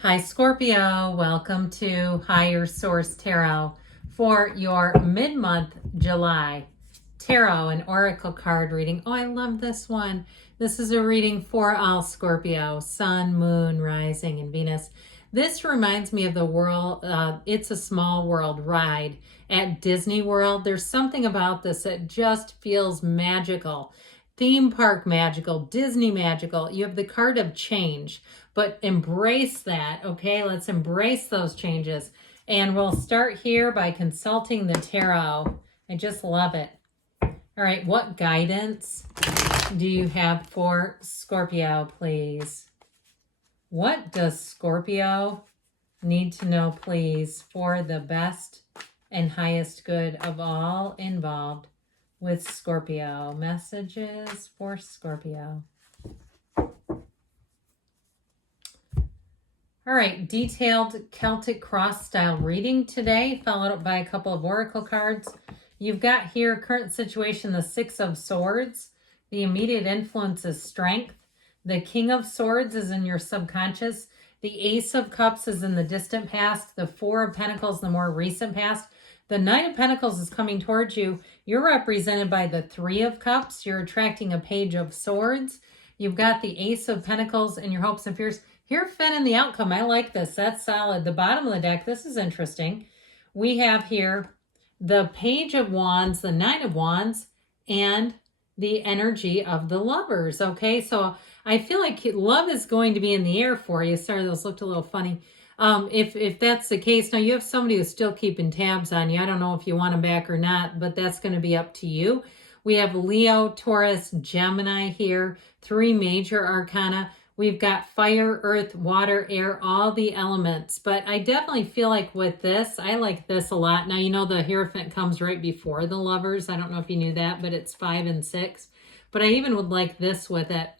Hi Scorpio, welcome to Higher Source Tarot for your mid-month July tarot and oracle card reading. Oh, I love this one. This is a reading for all Scorpio, Sun, Moon, Rising, and Venus. This reminds me of the world, It's a Small World ride at Disney World. There's something about this that just feels magical. Theme park magical, Disney magical. You have the card of change, but embrace that, okay? Let's embrace those changes. And we'll start here by consulting the tarot. I just love it. All right, what guidance do you have for Scorpio, please? What does Scorpio need to know, please, for the best and highest good of all involved with Scorpio? Messages for Scorpio. All right, detailed Celtic cross style reading today, followed up by a couple of oracle cards. You've got here current situation, the Six of Swords. The immediate influence is strength. The King of Swords is in your subconscious. The Ace of Cups is in the distant past. The Four of Pentacles, the more recent past. The Knight of Pentacles is coming towards you. You're represented by the Three of Cups. You're attracting a Page of Swords. You've got the Ace of Pentacles and your hopes and fears. Here, Finn, in the outcome. I like this. That's solid. The bottom of the deck, this is interesting. We have here the Page of Wands, the Nine of Wands, and the energy of the Lovers. Okay, so I feel like love is going to be in the air for you. Sorry, those looked a little funny. If that's the case, now you have somebody who's still keeping tabs on you. I don't know if you want them back or not, but that's going to be up to you. We have Leo, Taurus, Gemini here, three major arcana. We've got fire, earth, water, air, all the elements. But I definitely feel like with this, I like this a lot. Now, you know the Hierophant comes right before the Lovers. I don't know if you knew that, but it's 5 and 6. But I even would like this with it.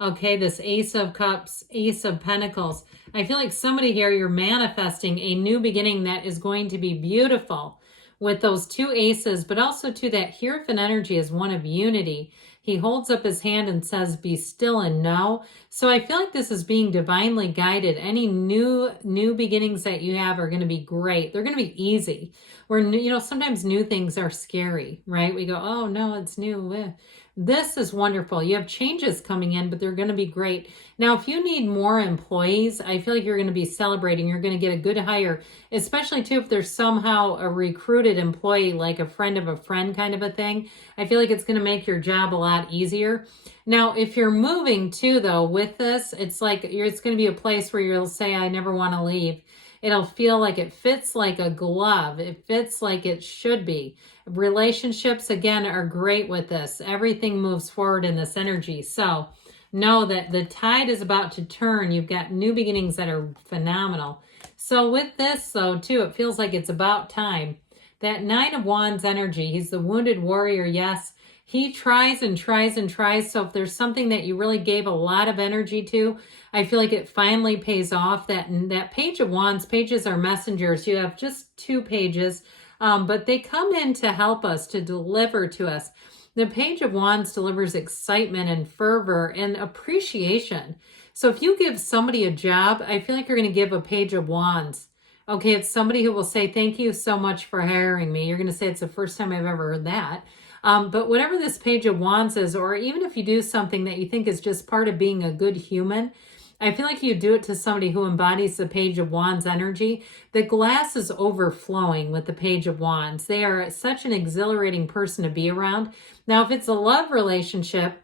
Okay, this Ace of Cups, Ace of Pentacles. I feel like somebody here, you're manifesting a new beginning that is going to be beautiful with those two aces, but also to that Hierophant energy is one of unity. He holds up his hand and says, be still and know. So I feel like this is being divinely guided. Any new beginnings that you have are going to be great. They're going to be easy. Where, sometimes new things are scary, right? We go, oh no, it's new. This is wonderful. You have changes coming in, but they're going to be great. Now, if you need more employees, I feel like you're going to be celebrating. You're going to get a good hire, especially too if there's somehow a recruited employee, like a friend of a friend kind of a thing. I feel like it's going to make your job a lot easier. Now, if you're moving too, though, with this, it's like it's going to be a place where you'll say, I never want to leave. It'll feel like it fits like a glove. It fits like it should be. Relationships, again, are great with this. Everything moves forward in this energy. So know that the tide is about to turn. You've got new beginnings that are phenomenal. So with this, though, too, it feels like it's about time. That Nine of Wands energy, he's the wounded warrior, yes. He tries and tries and tries. So if there's something that you really gave a lot of energy to, I feel like it finally pays off. That Page of Wands, pages are messengers. You have just 2 pages, but they come in to help us, to deliver to us. The Page of Wands delivers excitement and fervor and appreciation. So if you give somebody a job, I feel like you're going to give a Page of Wands. Okay, it's somebody who will say, thank you so much for hiring me. You're going to say, it's the first time I've ever heard that. But whatever this Page of Wands is, or even if you do something that you think is just part of being a good human, I feel like you do it to somebody who embodies the Page of Wands energy. The glass is overflowing with the Page of Wands. They are such an exhilarating person to be around. Now, if it's a love relationship,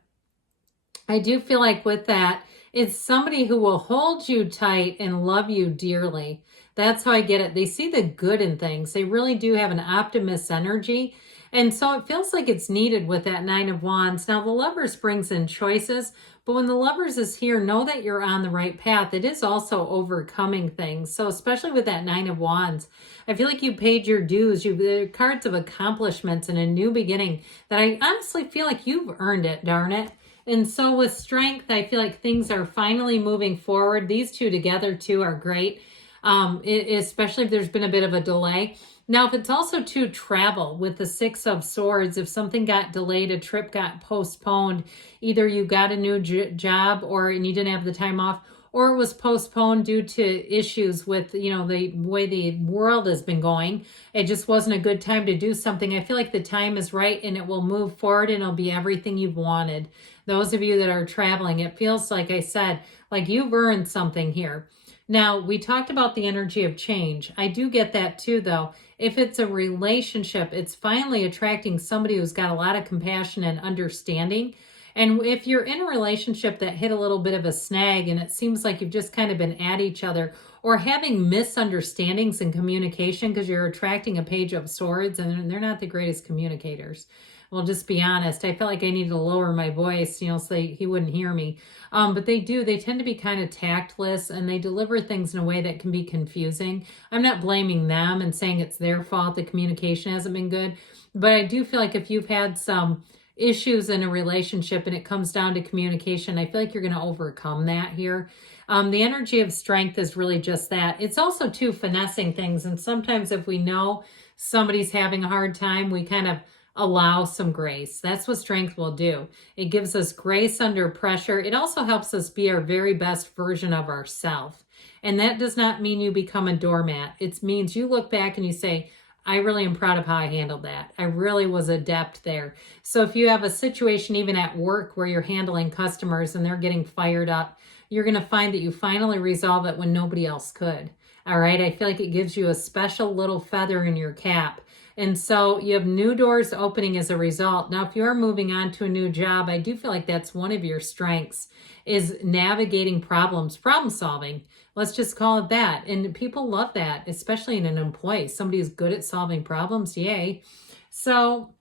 I do feel like with that, it's somebody who will hold you tight and love you dearly. That's how I get it. They see the good in things. They really do have an optimist energy. And so it feels like it's needed with that Nine of Wands. Now, the Lovers brings in choices, but when the Lovers is here, know that you're on the right path. It is also overcoming things. So especially with that Nine of Wands, I feel like you paid your dues. The cards of accomplishments and a new beginning that I honestly feel like you've earned it, darn it. And so with strength, I feel like things are finally moving forward. These two together too are great, especially if there's been a bit of a delay. Now, if it's also to travel with the Six of Swords, if something got delayed, a trip got postponed, either you got a new job and you didn't have the time off, or it was postponed due to issues with, the way the world has been going. It just wasn't a good time to do something. I feel like the time is right and it will move forward and it'll be everything you've wanted. Those of you that are traveling, it feels like I said, like you've earned something here. Now, we talked about the energy of change. I do get that too, though. If it's a relationship, it's finally attracting somebody who's got a lot of compassion and understanding. And if you're in a relationship that hit a little bit of a snag and it seems like you've just kind of been at each other or having misunderstandings in communication because you're attracting a Page of Swords and they're not the greatest communicators. Well, just be honest. I felt like I needed to lower my voice, so he wouldn't hear me. But they tend to be kind of tactless and they deliver things in a way that can be confusing. I'm not blaming them and saying it's their fault the communication hasn't been good. But I do feel like if you've had some issues in a relationship and it comes down to communication, I feel like you're going to overcome that here. The energy of strength is really just that. It's also too finessing things. And sometimes if we know somebody's having a hard time, we kind of allow some grace. That's what strength will do. It gives us grace under pressure. It also helps us be our very best version of ourselves. And that does not mean you become a doormat. It means you look back and you say, I really am proud of how I handled that. I really was adept there. So if you have a situation even at work where you're handling customers and they're getting fired up, you're going to find that you finally resolve it when nobody else could. All right. I feel like it gives you a special little feather in your cap. And so you have new doors opening as a result. Now, if you are moving on to a new job, I do feel like that's one of your strengths is navigating problems, problem solving. Let's just call it that. And people love that, especially in an employee. Somebody who's good at solving problems. Yay. So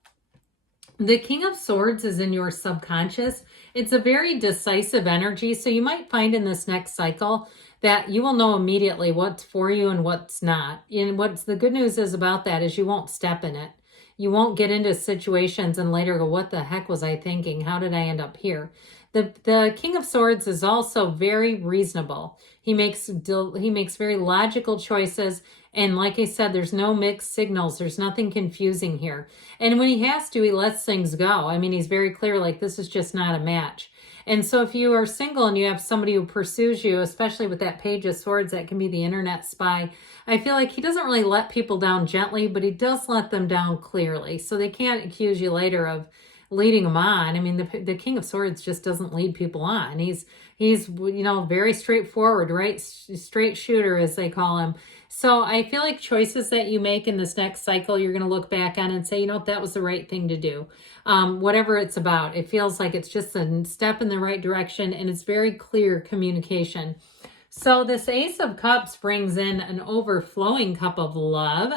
the King of Swords is in your subconscious. It's a very decisive energy. So you might find in this next cycle that you will know immediately what's for you and what's not. And what's the good news is about that is you won't step in it. You won't get into situations and later go, what the heck was I thinking? How did I end up here? The King of Swords is also very reasonable. He makes very logical choices. And like I said, there's no mixed signals. There's nothing confusing here. And when he has to, he lets things go. I mean, he's very clear, like this is just not a match. And so if you are single and you have somebody who pursues you, especially with that Page of Swords, that can be the internet spy, I feel like he doesn't really let people down gently, but he does let them down clearly. So they can't accuse you later of leading them on. I mean, the King of Swords just doesn't lead people on. He's very straightforward, right? Straight shooter, as they call him. So I feel like choices that you make in this next cycle, you're going to look back on and say, that was the right thing to do. Whatever it's about, it feels like it's just a step in the right direction and it's very clear communication. So this Ace of Cups brings in an overflowing cup of love.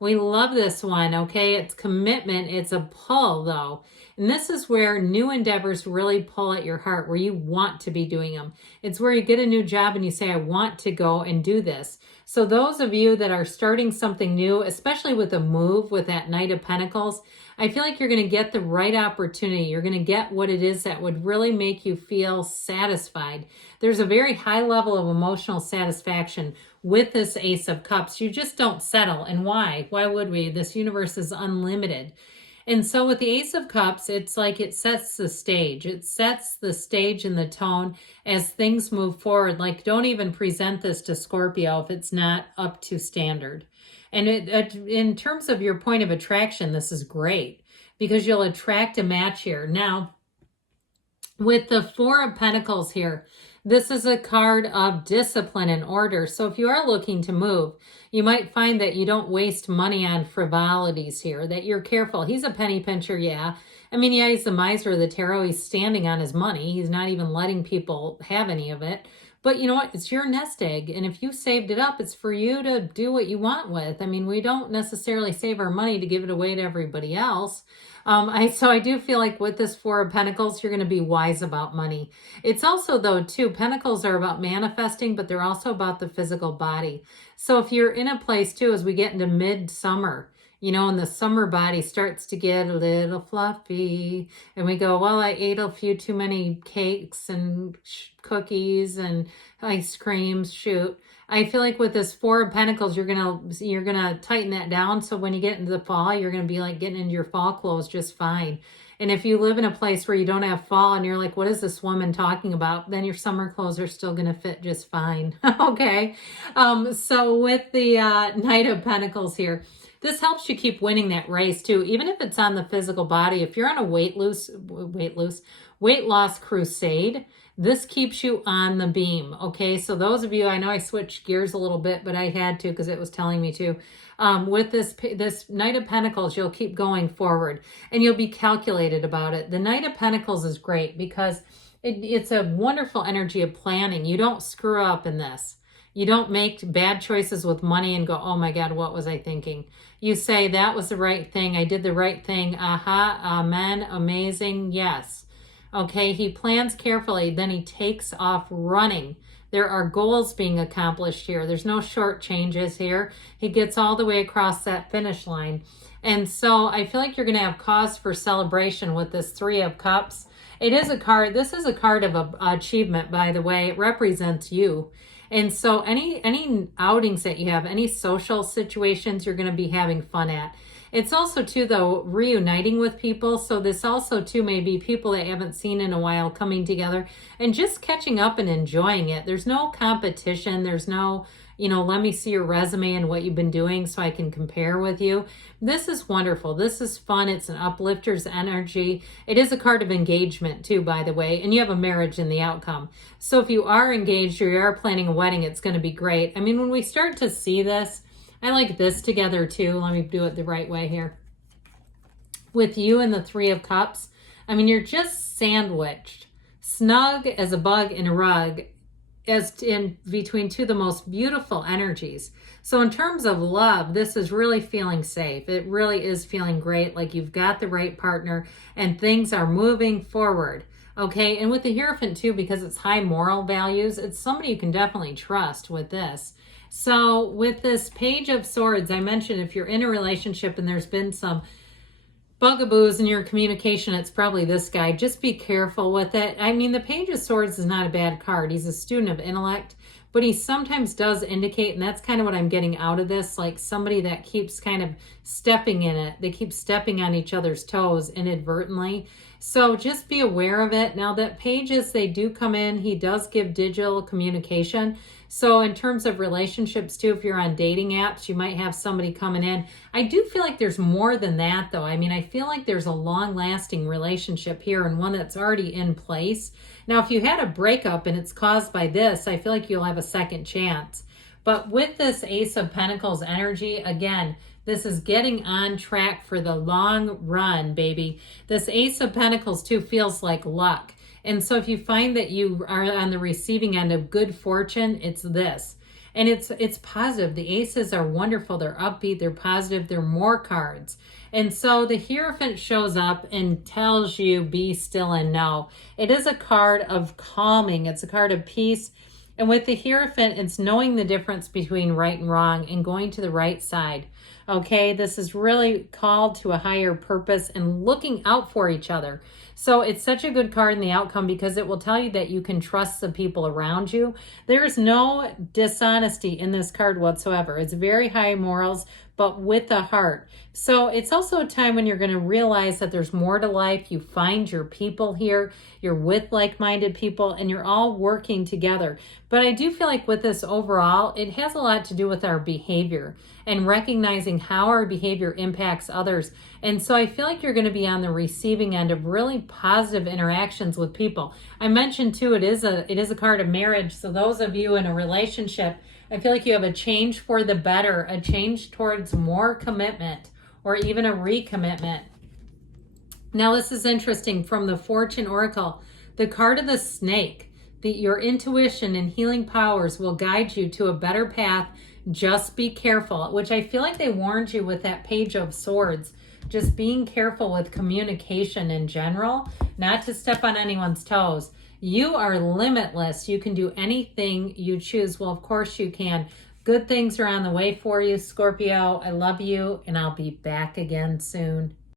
We love this one, okay? It's commitment. It's a pull, though. And this is where new endeavors really pull at your heart, where you want to be doing them. It's where you get a new job and you say, I want to go and do this. So those of you that are starting something new, especially with a move with that Knight of Pentacles, I feel like you're going to get the right opportunity. You're going to get what it is that would really make you feel satisfied. There's a very high level of emotional satisfaction with this Ace of Cups. You just don't settle. And why? Why would we? This universe is unlimited. And so with the Ace of Cups, it's like it sets the stage. It sets the stage and the tone as things move forward. Like, don't even present this to Scorpio if it's not up to standard. And in terms of your point of attraction, this is great because you'll attract a match here. Now, with the Four of Pentacles here, this is a card of discipline and order. So if you are looking to move, you might find that you don't waste money on frivolities here, that you're careful. He's a penny pincher, yeah. I mean, yeah, he's the miser of the tarot. He's standing on his money. He's not even letting people have any of it. But you know what? It's your nest egg. And if you saved it up, it's for you to do what you want with. I mean, we don't necessarily save our money to give it away to everybody else. So I do feel like with this Four of Pentacles, you're going to be wise about money. It's also, though, too, Pentacles are about manifesting, but they're also about the physical body. So if you're in a place, too, as we get into midsummer, and the summer body starts to get a little fluffy and we go, well, I ate a few too many cakes and cookies and ice creams, shoot. I feel like with this Four of Pentacles, you're gonna tighten that down. So when you get into the fall, you're gonna be like getting into your fall clothes just fine. And if you live in a place where you don't have fall and you're like, what is this woman talking about? Then your summer clothes are still going to fit just fine. Okay. So with the Knight of Pentacles here, this helps you keep winning that race too, even if it's on the physical body. If you're on a weight loss crusade, this keeps you on the beam. Okay, so those of you, I know I switched gears a little bit, but I had to because it was telling me to. With this Knight of Pentacles, you'll keep going forward and you'll be calculated about it. The Knight of Pentacles is great because it's a wonderful energy of planning. You don't screw up in this. You don't make bad choices with money and go, oh my God, what was I thinking? You say, that was the right thing. I did the right thing. Aha, amen, amazing, yes. Okay, he plans carefully, then he takes off running. There are goals being accomplished here. There's no short changes here. He gets all the way across that finish line. And so I feel like you're going to have cause for celebration with this Three of Cups. It is a card. This is a card of achievement, by the way. It represents you. And so any outings that you have, any social situations you're going to be having fun at. It's also, too, though, reuniting with people. So this also, too, may be people that you haven't seen in a while coming together and just catching up and enjoying it. There's no competition. There's no, let me see your resume and what you've been doing so I can compare with you. This is wonderful. This is fun. It's an uplifter's energy. It is a card of engagement, too, by the way, and you have a marriage in the outcome. So if you are engaged or you are planning a wedding, it's going to be great. I mean, when we start to see this, I like this together too. Let me do it the right way here. With you and the Three of Cups, I mean, you're just sandwiched, snug as a bug in a rug, as in between two of the most beautiful energies. So in terms of love, this is really feeling safe. It really is feeling great, like you've got the right partner and things are moving forward. Okay, and with the Hierophant too, because it's high moral values, it's somebody you can definitely trust with this. So with this Page of Swords, I mentioned if you're in a relationship and there's been some bugaboos in your communication, it's probably this guy. Just be careful with it. I mean, the Page of Swords is not a bad card. He's a student of intellect, but he sometimes does indicate, and that's kind of what I'm getting out of this, like somebody that keeps kind of stepping in it. They keep stepping on each other's toes inadvertently. So just be aware of it. Now that Pages, they do come in. He does give digital communication. So in terms of relationships too, if you're on dating apps, you might have somebody coming in. I do feel like there's more than that though. I mean, I feel like there's a long-lasting relationship here and one that's already in place. Now, if you had a breakup and it's caused by this, I feel like you'll have a second chance. But with this Ace of Pentacles energy, again, this is getting on track for the long run, baby. This Ace of Pentacles too feels like luck. And so if you find that you are on the receiving end of good fortune, it's this. And it's positive. The aces are wonderful. They're upbeat. They're positive. They're more cards. And so the Hierophant shows up and tells you, be still and know. It is a card of calming. It's a card of peace. And with the Hierophant, it's knowing the difference between right and wrong and going to the right side. Okay, this is really called to a higher purpose and looking out for each other. So it's such a good card in the outcome because it will tell you that you can trust the people around you. There's no dishonesty in this card whatsoever. It's very high morals, but with a heart. So it's also a time when you're going to realize that there's more to life. You find your people here. You're with like-minded people and you're all working together. But I do feel like with this overall, it has a lot to do with our behavior and recognizing how our behavior impacts others. And so I feel like you're going to be on the receiving end of really positive interactions with people. I mentioned too, it is a card of marriage. So those of you in a relationship, I feel like you have a change for the better, a change towards more commitment or even a recommitment. Now this is interesting from the Fortune Oracle, the card of the snake, your intuition and healing powers will guide you to a better path. Just be careful, which I feel like they warned you with that Page of Swords. Just being careful with communication in general, not to step on anyone's toes. You are limitless. You can do anything you choose. Well, of course you can. Good things are on the way for you, Scorpio. I love you, and I'll be back again soon.